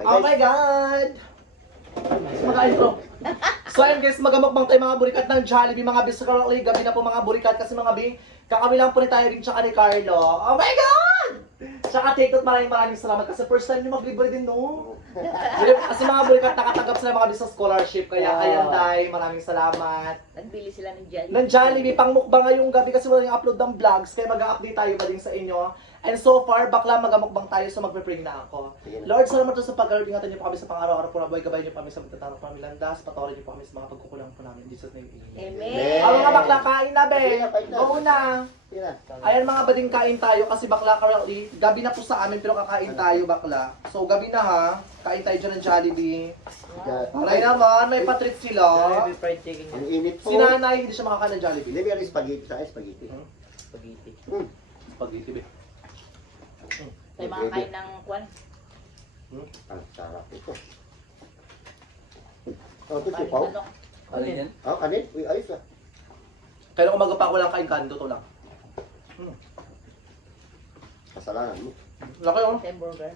Oh my God! Mag-intro. So ayun guys, magamukbang tayo mga burikat ng Jollibee, mga bis. Currently, gabi na po mga burikat kasi mga bi. Kakawi lang po ni tayo rin tsaka ni Carlo. Oh my God! Tsaka take out, maraming salamat kasi first time niyo maglibre din, no? Kasi mga burikat nakatanggap sila mga bis sa scholarship. Kaya ayan tayo, maraming salamat. Nagbili sila ng Jollibee. Ng Jollibee, pang mukbang ngayong gabi kasi wala yung upload ng vlogs. Kaya mag-update tayo ba din sa inyo. And so far, bakla magamukbang tayo, so magpe-pray na ako. Lord, salamat sa pag-alert. Ingatan niyo po kami sa pang-araw-araw po na buhay. Gabayan niyo po kami sa magtatanong po namin landas. Patawarin niyo po kami sa mga pagkukulang po namin. In Jesus' name, amen. Amen. Ang mga bakla, kain na, be! Go na! Ayan mga bading, kain tayo kasi bakla currently, gabi na po sa amin pero kakain tayo bakla. So gabi na ha, kain tayo dyan ng Jollibee. Alay naman, may patrit sila. Jollibee fried chicken Ang yan. init po. Si nanay, hindi siya makakain ng Jollibee. Hindi, may spaghetti sa spaghetti. Spaghetti. Spaghetti, be. Tayo mga kain ng kwan. Ang sarap ito. Oh, ito si Pao. Manok. Ano yan? Oh, kanin? Uy, ayos ah. Kaya nung umaga pa ako lang kain kando to lang. Kasalanan mo. Laki oh. Tayo burger.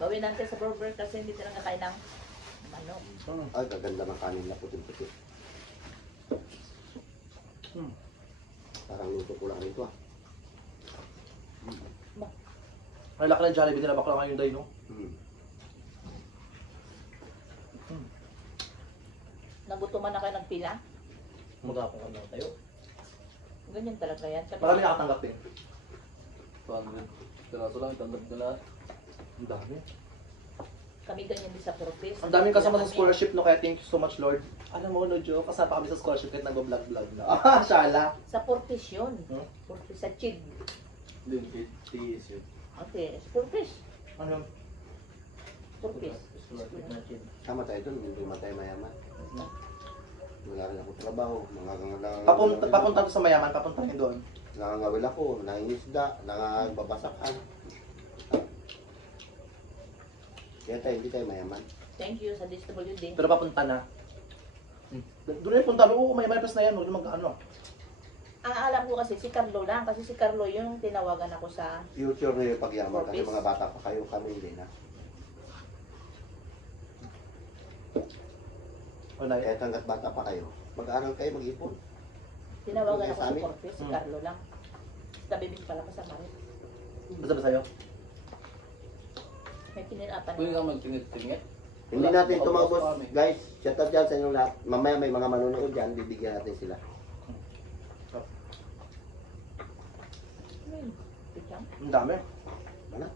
Bawin natin sa burger kasi hindi sila nakain ng manok. Ay, gaganda ng kanin na puting-puti. Parang luto ko lang ito ah. Ang laki ng Jollibee nila bakla ngayon day, no? Nagutuman na kayo ng pila. Magkapang ano tayo? Ganyan talaga yan. Marami nakatanggap din. 200. Piraso lang, tanggap na lahat. Ang dami. Kami ganyan din sa purpose. Ang daming kasama sa scholarship, no? Kaya thank you so much, Lord. Alam mo, no, Joe, kasama kami sa scholarship kahit nag-vlog-vlog na. Ah, shala. Sa purpose yun. Hmm? Purpose sa chig. Hindi, TS yun. Okay, sa purpose. Ano? Purpose. Scholarship natin. Sama tayo dun, hindi man tayo mayaman. Wala rin ako trabaho. Papunta ko sa mayaman, papunta rin doon. Nangangawil ako, nangingisda, nangangababasakan. Kaya tayo, hindi tayo mayaman. Thank you sa DSWD. Pero papunta na. Doon na yung punta, oo, mayaman pas na yan, huwag na mag-ano. Ang alam ko kasi si Carlo lang. Kasi si Carlo yung tinawagan ako sa... Future na yung pagyaman kasi Purpose. mga bata pa kayo, kami hindi na. O na, Kahit hanggat bata pa kayo, mag-aaral kayo, mag-ipon. Tinawagan ako Sa sa amin? purpose. Si Carlo lang. Tabibig pala kasama rin. basta ba sa'yo? May pinirapan Pwede ka magtingit-tingit. Hindi Wala, natin baka tumabos, bukas pa kami. guys. Shout out dyan sa inyong lahat. Mamaya may mga manunood dyan, bibigyan natin sila. Ang dami. Ano?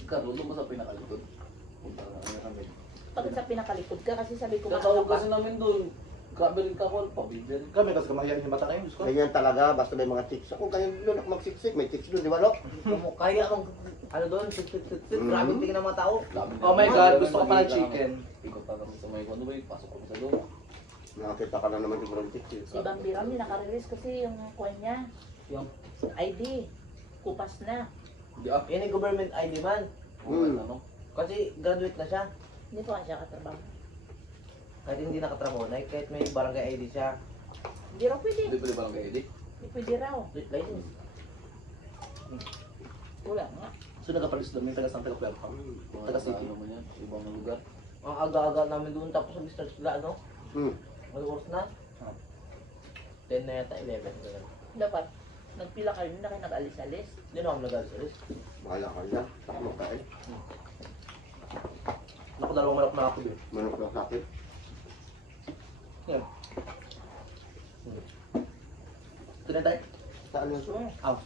Ikaw, doon mo sa pinakalikod. Punta na kami. Pagkat sa pinakalikod ka kasi sabi ko Tatawag maaga kasi ka. namin doon. Grabe rin ka call, pabibir. Kami kasi kamahiyan yung mata ngayon, Diyos ko. Ganyan talaga, basta may mga chicks. Ako ganyan doon, ako magsiksik. May chicks doon, di ba, no? Kaya akong, ano doon, grabe tingin ng mga tao. Oh my God, gusto ko pa ng chicken. Ikot pa kami sa may ano ba, pasok kami sa loob. Nakakita ka na naman yung mga chicks. Si Bambiram niya nakarelease kasi yung kuha niya. Yung, ID. Kupas na. di ah, Yan yung government ID man. ano, Kasi graduate na siya. Hindi pa siya katrabaho. Kahit hindi nakatrabaho na, kahit may barangay ID siya. Hindi raw pwede. hindi pwede ba lang kayo, di? Hindi pwede raw. License. Wala nga. So nagkapalis doon, may taga Santa Clara pa. Mga Taga City. ano man yan, ibang lugar. Ang aga-aga namin doon tapos sa discharge sila, ano? Hmm. May oras na. 10 na yata, 11. Ganun. Dapat. Nagpila kayo na kayo nag-alis-alis. Hindi na ako nag-alis. Bahala ka dyan. Saka magkain. Naku, dalawang manok na ako eh. Manok lang sa akin. Yan. Ito na tayo. Saan yun? Aw.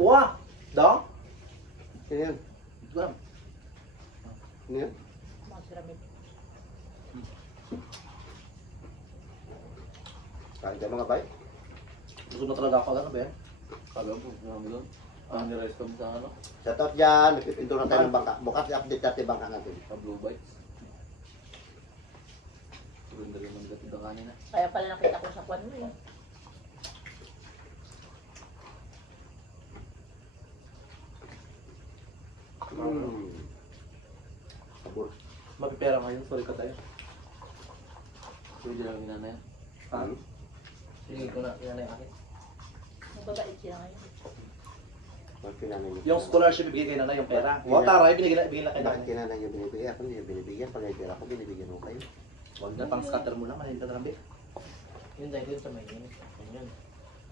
Uwa! Dong? Sino yun? Ito lang. Sino yun? Mga siramid. Kain ka mga bay? Gusto na talaga ako agad, ba? Sabi ko, marami doon. Ni-rice kami sa ano, Shout out dyan. Nagpipinto na tayo ng bangka. Bukas i-update natin yung bangka natin. sa Blue Bites. Ganda rin ang gatid ang kanina. Kaya pala nakita ko sa kwan mo yun. Sabor. Mapipera ngayon, sorry ka tayo. Pwede lang yung nanay. Hmm. Sige ko na, yan na yung akin. Mababait siya ngayon. Bakit kinanay niyo? Yung scholarship ibigay kayo na yung pera. Huwag taray, binigyan na kayo Bakit na. kinanay niyo binibigyan? Ako niyo binibigyan. Pag may pera ko, binibigyan mo kayo. Huwag na pang scatter mo lang, mahalin ka na lang, Bi. Yun dahil yun sa may yun. Yun.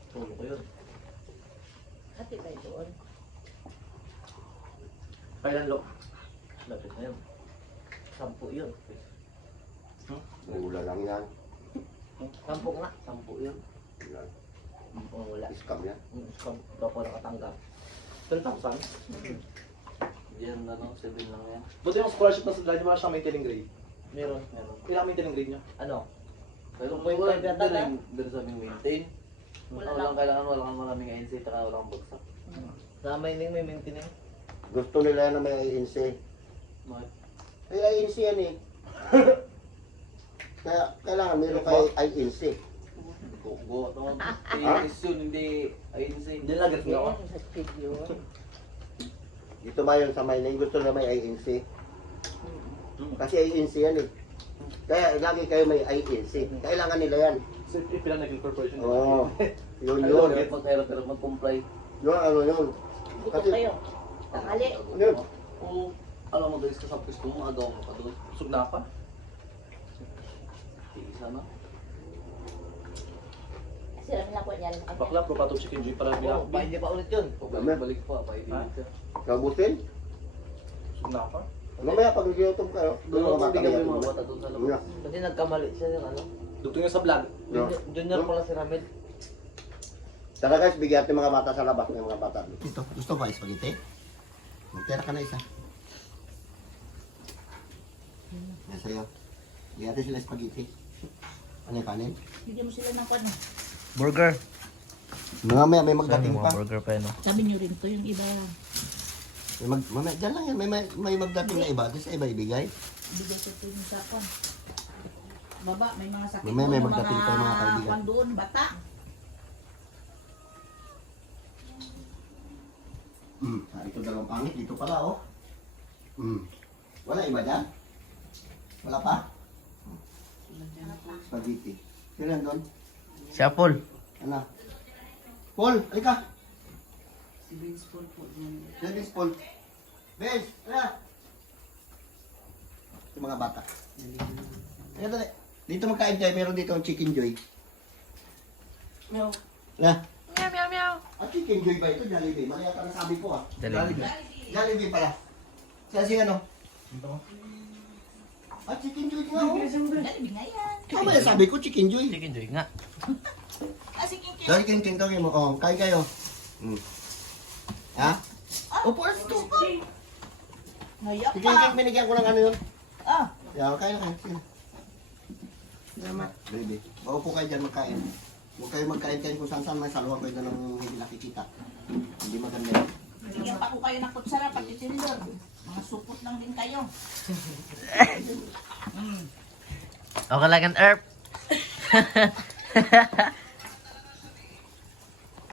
Tulo ko yun. Hati kayo doon. Kailan lo? Lapit na yun. 10 yun. Wala lang yan. 10 nga. 10 yun. Wala. Oo, wala. Scam yan. Daw ko nakatanggap. 10,000. Yan, 7 lang yan. Buti yung scholarship na sa wala siyang maintaining grade. Meron. Ilang maintaining grade niya? Ano? Pero 2.5 yata na. Pero sa aming maintain. Wala Walang kailangan, walang maraming ANC, taka walang bagsak. Na may maintenance. Gusto nila na may INC. Bakit? Ay, INC yan eh. Kaya kailangan meron kay INC. Go naman. ANS yun, hindi ANC. Hindi lang, gets nga ako. Sa pig yun. Dito ba yun sa Maynay? Gusto nila may INC. Kasi INC yan eh. Kaya lagi kayo may INC. Kailangan nila yan. So, ipilang naging corporation. Oo. Yun Ano yun. yun? Mag-hirap-hirap mag-comply. Yun ano yun. Gutom Kasi- kayo. Tanghali. Ano yun? Kung alam mo guys ka sa pwesto mo, agaw mo pa doon. Sugna pa. Isa na. Sila nila ko niyan. Bakla, propato chicken joy para Oo, bilang. pa hindi pa ulit yun. Balik pa, paibig Ha? ka. Kabusin? Sugna pa. Mamaya pag nag-YouTube kayo, doon Doon mga ako bigyan mo yung bata. mga bata doon sa Yeah. labas. Kasi nagkamali siya yung ano. Dugtong yung sa vlog. Yeah. Junior pala si Ramil. Tara guys, bigyan natin mga bata sa labas ng mga bata. Ito, gusto ba spaghetti? Magtera ka na isa. Yan sa'yo. Bigyan natin sila spaghetti. Ano yung kanin? Bigyan mo sila ng ano. Burger. Mamaya may magdating pa. Burger pa yun. Sabi niyo rin to yung iba. Mamaya, dyan lang yan. May magdating na iba. Tapos iba ibigay. Bigyan sa ito yung sakon. Baba, may mga sakit. Mamaya may doon, magdating pa yung mga kaibigan. kwan doon, bata. Ito dalawang pangit. Dito pala oh. Wala iba dyan? Wala pa? Spaghetti. Sino doon? Si Apple. Ano? Paul, halika. Si Vince Paul po dyan. Sino Vince Paul? Vince, ano? Yung mga bata. Halika dali. Dito magkain tayo. Meron dito ang Chicken Joy. Meow. Na? Meow, meow, meow. Ah, Chicken Joy ba ito? Jollibee. Mali yata ang sabi ko ah. Jollibee. Jollibee pala. Si ano? Ah, Chicken Joy nga oh. Jollibee nga yan. Tama yung sabi ko, Chicken Joy. Chicken joy nga. Kasi kinkin. Dahil king tawagin mo. Oh, kain kayo. Ha? Oh, pork to ko. Ngayon Sige, pa. binigyan ko ng ano yun. Ah, Yeah, kain na kain. Sige. Salamat. Baby. Maupo kayo dyan magkain. Huwag kayo magkain-kain kung saan-saan. May saluhan kayo doon ng hindi nakikita. Hindi maganda yun. bigyan pa ko kayo ng kutsara, pati tinidor. Mga supot lang din kayo. Okay lang ang herb.